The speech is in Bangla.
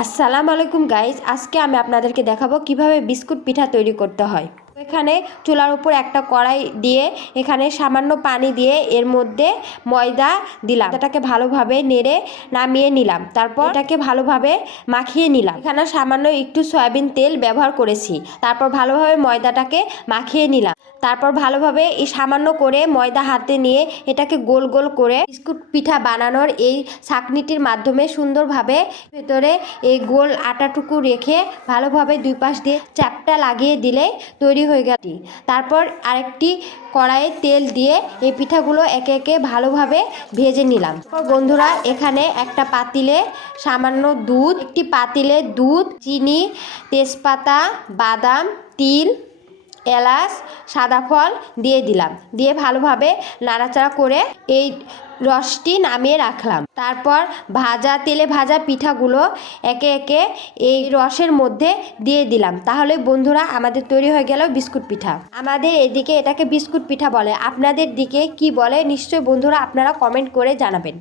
আসসালামু আলাইকুম গাইজ, আজকে আমি আপনাদেরকে দেখাবো কিভাবে বিস্কুট পিঠা তৈরি করতে হয়। এখানে চুলার উপর একটা কড়াই দিয়ে এখানে সামান্য পানি দিয়ে এর মধ্যে ময়দা দিলাম। এটাকে ভালোভাবে নেড়ে নামিয়ে নিলাম। তারপর এটাকে ভালোভাবে মাখিয়ে নিলাম। এখানে সামান্য একটু সয়াবিন তেল ব্যবহার করেছি। তারপর ভালোভাবে ময়দাটাকে মাখিয়ে নিলাম। তারপর ভালোভাবে এই সামান্য করে ময়দা হাতে নিয়ে এটাকে গোল গোল করে বিস্কুট পিঠা বানানোর এই ছাঁকনিটির মাধ্যমে সুন্দরভাবে ভেতরে এই গোল আটাটুকু রেখে ভালোভাবে দুই পাশ দিয়ে চাপটা লাগিয়ে দিলে তৈরি হয়ে গেল। তারপর আরেকটি কড়াইয়ে তেল দিয়ে এই পিঠাগুলো একে একে ভালোভাবে ভেজে নিলাম। বন্ধুরা, এখানে একটা পাতিলে সামান্য দুধ, একটি পাতিলে দুধ, চিনি, তেজপাতা, বাদাম, তিল, এলাচ, সাদা ফল দিয়ে দিলাম। দিয়ে ভালোভাবে নাড়াচাড়া করে এই রসটি নামিয়ে রাখলাম। তারপর তেলে ভাজা পিঠাগুলো একে একে এই রসের মধ্যে দিয়ে দিলাম। তাহলে বন্ধুরা, আমাদের তৈরি হয়ে গেল বিস্কুট পিঠা। আমাদের এদিকে এটাকে বিস্কুট পিঠা বলে, আপনাদের দিকে কি বলে নিশ্চয়ই বন্ধুরা আপনারা কমেন্ট করে জানাবেন।